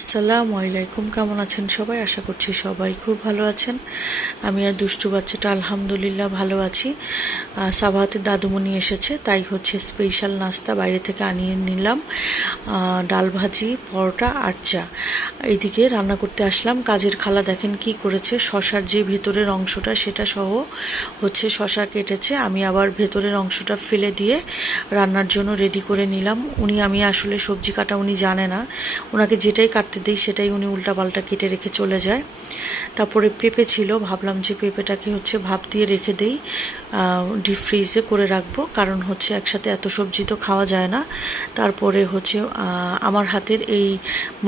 আসসালামু আলাইকুম, কেমন আছেন সবাই? আশা করছি সবাই খুব ভালো আছেন। আমি আর দুষ্টু বাচ্চাটা আলহামদুলিল্লাহ ভালো আছি। সাবাহাতের দাদুমণি এসেছে, তাই হচ্ছে স্পেশাল নাস্তা বাইরে থেকে আনিয়ে নিলাম। ডাল ভাজি, পরোটা আর চা। এইদিকে রান্না করতে আসলাম। কাজের খালা দেখেন কি করেছে, শশার যে ভেতরের অংশটা সেটা সহ হচ্ছে শশা কেটেছে। আমি আবার ভেতরের অংশটা ফেলে দিয়ে রান্নার জন্য রেডি করে নিলাম। উনি, আমি আসলে সবজি কাটা উনি জানে না। ওনাকে যেটাই কাটতে দিই, সেটাই উনি উল্টাপাল্টা কেটে রেখে চলে যায়। তারপরে পেঁপে ছিল, ভাবলাম যে পেঁপেটাকে হচ্ছে ভাপ দিয়ে রেখে দেই। ডিপ ফ্রিজে করে রাখব। কারণ হচ্ছে একসাথে এত সবজি তো খাওয়া যায় না। তারপরে হচ্ছে আমার হাতের এই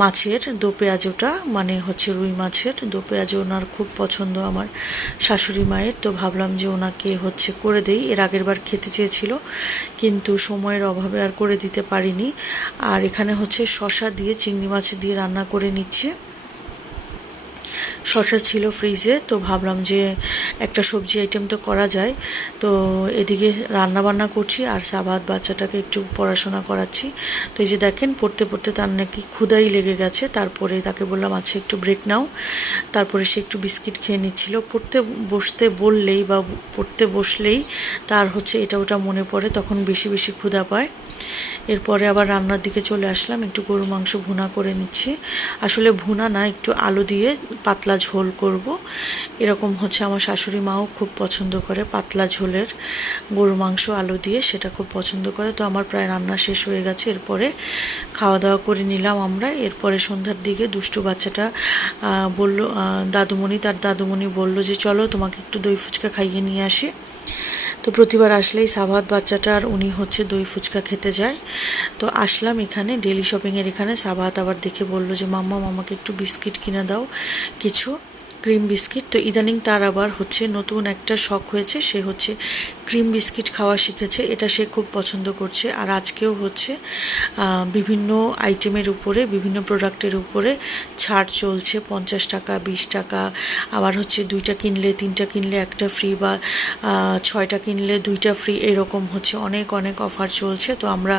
মাছের দো পেঁয়াজোটা মানে হচ্ছে রুই মাছের দো পেঁয়াজো ওনার খুব পছন্দ আমার শাশুড়ি মায়ের। তো ভাবলাম যে ওনাকে হচ্ছে করে দেই। এর আগের বার খেতে চেয়েছিল, কিন্তু সময়ের অভাবে আর করে দিতে পারিনি। আর এখানে হচ্ছে শশা দিয়ে, চিংড়ি মাছ দিয়ে রান্না করে নিচ্ছে। শশা ছিল ফ্রিজে তো ভাবলাম যে একটা সবজি আইটেম তো করা যায়। তো এদিকে রান্না বান্না করছি আর সাবাদ বাচ্চাটাকে একটু পড়াশোনা করাচ্ছি। তো এই যে দেখেন, পড়তে পড়তে তার নাকি ক্ষুদাই লেগে গেছে। তারপরে তাকে বললাম আচ্ছা একটু ব্রেক নাও। তারপরে সে একটু বিস্কিট খেয়ে নিচ্ছিল। পড়তে বসতে বললেই বা পড়তে বসলেই তার হচ্ছে এটা ওটা মনে পড়ে, তখন বেশি বেশি ক্ষুধা পায়। এরপরে আবার রান্নার দিকে চলে আসলাম, একটু গরু মাংস ভুনা করে নিচ্ছি। আসলে ভুনা না, একটু আলু দিয়ে পাতলা ঝোল করব। এরকম হচ্ছে আমার শাশুড়ি মাও খুব পছন্দ করে পাতলা ঝোলের গরু মাংস, আলু দিয়ে সেটা খুব পছন্দ করে। তো আমার প্রায় রান্না শেষ হয়ে গেছে, এরপরে খাওয়া দাওয়া করে নিলাম আমরা। এরপরে সন্ধ্যার দিকে দুষ্টু বাচ্চাটা বলল দাদুমণি, তার দাদুমণি বলল যে, চলো তোমাকে একটু দই ফুচকা খাইয়ে নিয়ে আসি। তো প্রতিবার আসলেই সাভাত বাচ্চাটার, উনি হচ্ছে দই ফুচকা খেতে যায়। তো আসলাম এখানে ডেলি শপিংয়ের এখানে। সাভাত আবার দেখে বলল যে, মাম্মা মামাকে একটু বিস্কিট কিনে দাও, কিছু। Cream biscuit. তো ইদানিং তার আবার হচ্ছে নতুন একটা শখ হয়েছে। সে হচ্ছে ক্রিম বিস্কিট খাওয়া শিখেছে। এটা সে খুব পছন্দ করছে। আর আজকেও হচ্ছে বিভিন্ন আইটেমের উপরে, বিভিন্ন প্রোডাক্টের উপরে ছাড় চলছে। পঞ্চাশ টাকা, বিশ টাকা, আবার হচ্ছে দুইটা কিনলে, তিনটা কিনলে একটা ফ্রি বা ছয়টা কিনলে দুইটা ফ্রি এরকম হচ্ছে অনেক অনেক অফার চলছে। তো আমরা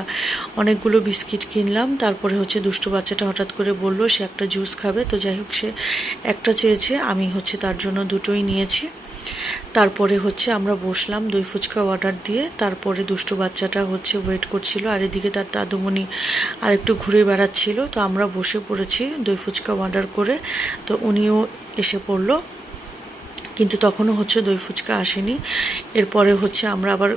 অনেকগুলো বিস্কিট কিনলাম। তারপরে হচ্ছে দুষ্টু বাচ্চাটা হঠাৎ করে বলল, সে একটা জুস খাবে। তো যাই হোক, সে একটা চেয়েছে। আমি হচ্ছে তার জন্য দুটোই নিয়েছি। তারপরে হচ্ছে আমরা বসলাম দই ফুচকা অর্ডার দিয়ে। তারপরে দুষ্টু বাচ্চাটা হচ্ছে ওয়েট করছিল। আর এদিকে তার দাদুমণি আর একটু ঘুরে বেড়াচ্ছিল। তো আমরা বসে পড়েছি দই ফুচকা অর্ডার করে। তো উনিও এসে পড়ল। কিন্তু তখনও হচ্ছে দই ফুচকা আসেনি। এরপরে হচ্ছে আমরা আবার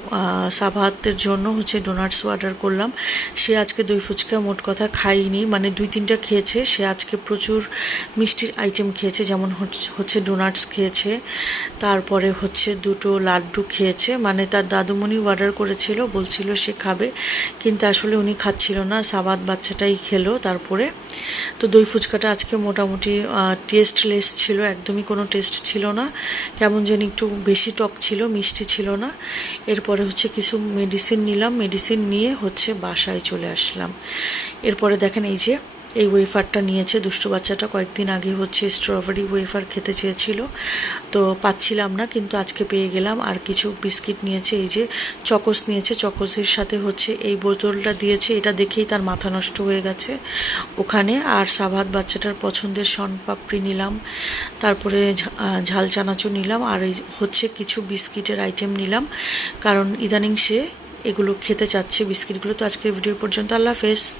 সাবাহাতের জন্য হচ্ছে ডোনাটস অর্ডার করলাম। সে আজকে দই ফুচকা মোট কথা খাইনি মানে দুই তিনটা খেয়েছে। সে আজকে প্রচুর মিষ্টির আইটেম খেয়েছে, যেমন হচ্ছে- হচ্ছে ডোনাটস খেয়েছে। তারপরে হচ্ছে দুটো লাড্ডু খেয়েছে। মানে তার দাদুমণি অর্ডার করেছিল, বলছিল সে খাবে। কিন্তু আসলে উনি খাচ্ছিল না সাবাদ বাচ্চাটাই খেলো তারপরে। তো দই ফুচকাটা আজকে মোটামুটি টেস্টলেস ছিল, একদমই কোনো টেস্ট ছিল না। কেমন যেন একটু বেশি টক ছিল, মিষ্টি ছিল না। এরপরে হচ্ছে কিছু মেডিসিন নিলাম মেডিসিন নিয়ে হচ্ছে বাসায় চলে আসলাম। এরপরে দেখেন এই যে এই ওয়েফারটা নিয়েছে। দুষ্টু বাচ্চাটা কয়েকদিন আগে হচ্ছে স্ট্রবেরি ওয়েফার খেতে চেয়েছিল। তো পাচ্ছিলাম না, কিন্তু আজকে পেয়ে গেলাম। আর কিছু বিস্কিট নিয়েছে, এই যে চকোস নিয়েছে। চকোসের সাথে হচ্ছে এই বোতলটা দিয়েছে। এটা দেখেই তার মাথা নষ্ট হয়ে গেছে ওখানে। আর সাভাত বাচ্চাটার পছন্দের শন পাপড়ি নিলাম। তারপরে ঝাল চানাচুর নিলাম। আর এই হচ্ছে কিছু বিস্কিটের আইটেম নিলাম। কারণ ইদানিং সে এগুলো খেতে চাচ্ছে বিস্কিটগুলো। তো আজকের ভিডিও পর্যন্ত। আল্লাহ হাফেজ।